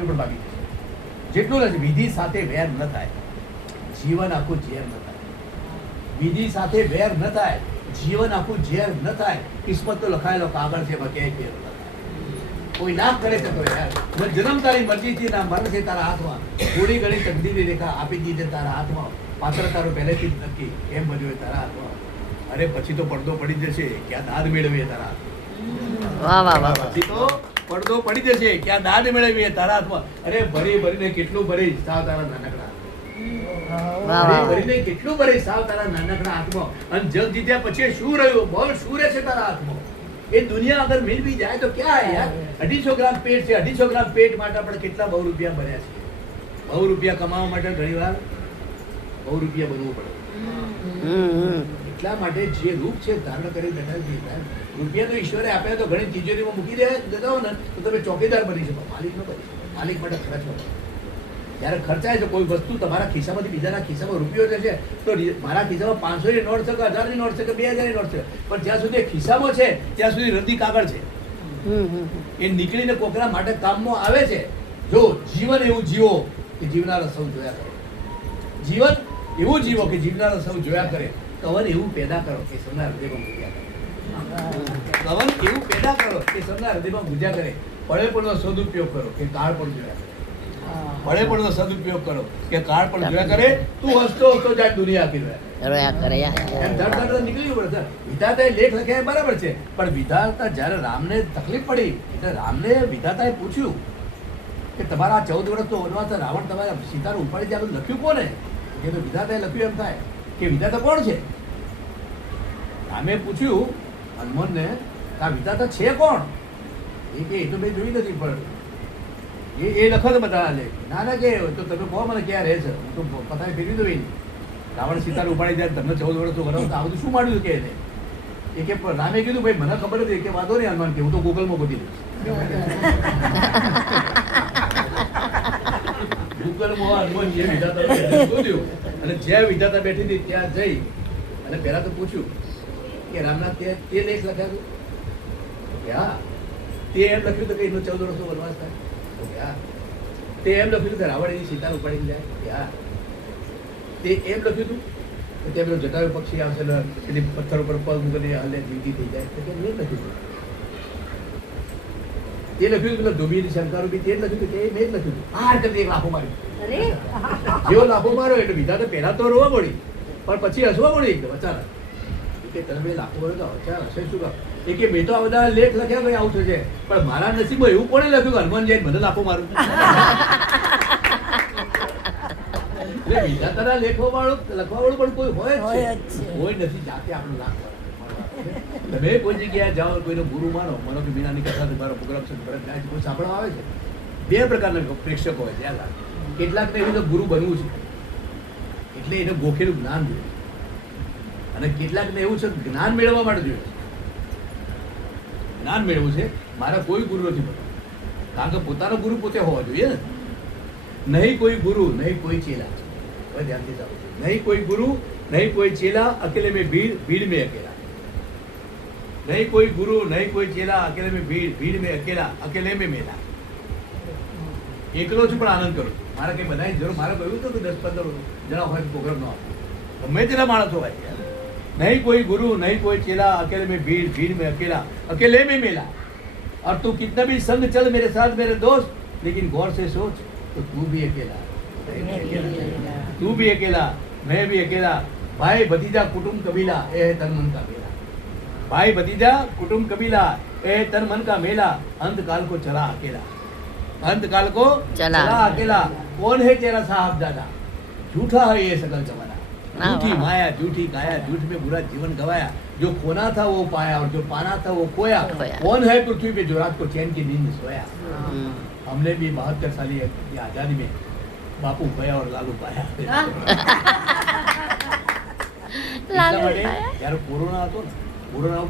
પણ ભાગી જશે. જેટલું નથી વિધિ સાથે વેર ન થાય, જીવન આખું ઝેર ન થાય. વિધિ સાથે વેર ન થાય, જીવન આખું ઝેર ન થાય. કિસ્મત તો લખાયેલો કાગળ છે, બાકી ક્યાંય ફેર ન થાય. કોઈ ના કરે છે તો યાર જન્મ તારી મરજીથી ના મરણ છે તારા હાથમાં. થોડી ઘણી તકદીરની રેખા આપી દીધી તારા હાથમાં. પાત્ર તારું પહેલેથી જ નક્કી કેમ બન્યું તારા હાથમાં. અરે પછી તો પડદો પડી જશે, ક્યાં દાદ મેળવીએ તારા હાથમાં. વાહ વાહ વાહ. પછી તો પડદો પડી જશે, ક્યાં દાદ મેળવીએ તારા હાથમાં. અરે ભરી ભરીને કેટલું ભરી સાવ તારા નાનકડા ભરીને કેટલું ભરી સાવ તારા નાનકડા હાથમાં. અને જગ જીત્યા પછી શું રહ્યું? બળ શું રહેશે તારા હાથમાં? એ દુનિયા અગર મેળવી જાય તો ક્યાં યાર? 250 ગ્રામ પેટ છે, 250 ગ્રામ પેટ માટે આપણે કેટલા બહુ રૂપિયા ભર્યા છે. બહુ રૂપિયા કમાવા માટે ઘણી વાર બહુ રૂપિયા બનવું પડે. એટલા માટે જે રૂપ છે ધારણ કરી બેઠા છે, રૂપિયા તો ઈશ્વરે આપ્યા તો ઘણી તિજોરીમાં મૂકી દેતા હો ને તો તમે ચોકીદાર બની શકો, માલિક ન બની શકો. માલિક માટે ખર્ચ કરો. જ્યારે ખર્ચાય છે કોઈ વસ્તુ તમારા ખિસ્સામાંથી બીજાના ખિસ્સામાં રૂપિયો છે તો મારા ખિસ્સામાં 500 ની નોટ છે કે 1000 ની નોટ છે કે 2000 ની નોટ છે, પણ જ્યાં સુધી ખિસ્સામાં છે ત્યાં સુધી રદ્દી કાગળ છે. એ નીકળીને કોકના માટે કામમાં આવે છે. જો જીવન એવું જીવો કે જીવનારા સૌ જોયા કરે. જીવન એવું જીવો કે જીવનારા સૌ જોયા કરે. કવન એવું પેદા કરો કે સૌના હૃદયમાં ગુજ્યા કરે. કવન એવું પેદા કરો કે સૌના હૃદયમાં ગુજ્યા કરે. પડે પડનો સદુપયોગ કરો કે કાળ પણ જોયા કરે. પડે પડનો સદુપયોગ કરો કે કાળ પણ જોયા કરે. તું હસતો હસતો જાય દુનિયા આખી રોયા કરે એમ ધડ ધડ નીકળી પડે. વિધાતાએ લેખ લખ્યા બરાબર છે, પણ વિધાતા જ્યારે રામને તકલીફ પડી એટલે રામને વિધાતાએ પૂછ્યું કે તમારા 14 વર્ષનો વનવાસ રાવણ તમારા સીતાને ઉપાડી ત્યાં લખ્યું કોને? એ તો વિધાતાએ લખ્યું. એમ થાય કે વિધાતા કોણ છે? રામે પૂછ્યું હનુમાનને આ વિધાતા છે કોણ? એ કે એ તો મેં જોઈ નથી, પણ એ લખો તો બધા લે. ના ના કે તો તમે કહો મને ક્યાં રહે છે, હું તો પતાવી ફેરવી દઉં. રાવણ સીતાને ઉપાડી જાય તમને 14 વર્ષનો વનવાસ આ બધું શું માંડ્યું કે એને? એ કે રામે કીધું ભાઈ મને ખબર નથી કે વાંધો નહીં હનુમાન કે હું તો ગૂગલમાં ગોતી દઈશ. ગૂગલમાં હનુમાન જે વિધાતા શોધ્યું અને જ્યાં વિધાતા બેઠી હતી ત્યાં જઈ અને પહેલા તો પૂછ્યું કે રામનાથ તે લેખ લખ્યા કે હા. તે એમ લખ્યું હતું કે એનો 14 વર્ષનો વનવાસ થાય. તે એમ લખ્યું કે રાવણ એની સીતાને ઉપાડીને જાય. તે એમ લખ્યું હતું કે તે પેલો જટાયુ પક્ષી આવશે ને એની પથ્થર ઉપર પગ મૂકીને હલે જિંદગી થઈ જાય. તે મેં લખ્યું હતું. તે લખ્યું પેલા ધોબીની શંકારો બી તે જ લખ્યું કે તે મેં જ લખ્યું હતું. આ રીતે એક લાફો માર્યો. જેવો લાફો માર્યો એટલે વિધાતા પહેલા તો રોવા મળી, પણ પછી હસવા મળી એકદમ અચાનક. કે તમે લાફો માર્યો તો અચાનક હશે શું કામ? એ કે મેં તો આ બધા લેખ લખ્યા ભાઈ આવું થશે, પણ મારા નસીબમાં એવું કોણે લખ્યું કે હનુમાન જઈને મને લાફો મારું? એટલે વિધાતાના લેખો વાળું લખવા વાળું પણ કોઈ હોય જ છે. કોઈ નથી જાતે આપણું લાખ. તમે કોઈ જગ્યાએ જાઓ કોઈનો ગુરુ માનો, માનો કે મીનાની કથા મારો પ્રોગ્રામ છે કોઈ સાંભળવા આવે છે. 2 પ્રકારના પ્રેક્ષકો હોય છે. કેટલાકને એવું તો ગુરુ બનવું છે એટલે એને ગોખેલું જ્ઞાન જોઈએ, અને કેટલાકને એવું છે જ્ઞાન મેળવવા માટે જોઈએ. જ્ઞાન મેળવવું છે મારા કોઈ ગુરુ નથી બનવું, કારણ કે પોતાનો ગુરુ પોતે હોવા જોઈએ ને. નહીં કોઈ ગુરુ નહીં કોઈ ચેલા. હવે ધ્યાનથી ચાલો. નહીં કોઈ ગુરુ નહીં કોઈ ચેલા, અકેલે મેં ભીડ ભીડ મેં અકેલા. નહીં કોઈ ગુરુ નહીં કોઈ ચેલા, અકેલે મેં ભીડ ભીડ મેં અકેલા, અકેલે મેં મેલા. એકલો છું પણ આનંદ કરું. મારે કંઈ બધાની જરૂર. મારે કહ્યું હતું કે 10-15 જણા હોય પ્રોગ્રામ ન આપો, ગમે તેના માણસો હોય. नहीं कोई गुरु नहीं कोई चेला, अकेले में भीड़ भीड़ में अकेला, अकेले में मेला. और तू कितना भी संग चल मेरे साथ मेरे दोस्त, लेकिन गौर से सोच तो तू भी अकेला, तू भी अकेला, मैं भी अकेला. भाई भतीजा कुटुंब कबीला ए है तन मन का मेला. भाई भतीजा कुटुंब कबीला ए तन मन का मेला. अंत काल को चला अकेला, अंत काल को चला अकेला. कौन है तेरा साहब दादा, झूठा है ये सकल जमाना. झूठी माया झूठी काया, झूठ में बुरा जीवन गवाया. जो खोना था वो पाया और जो पाना था वो खोया. कौन है पृथ्वी पे जो रात को चैन की नींद सोया. हमने भी 72 साल की आजादी में बापू खोया और लालू पाया. લાલુ પાયા. જ્યારે કોરોના હતો ને, કોરોના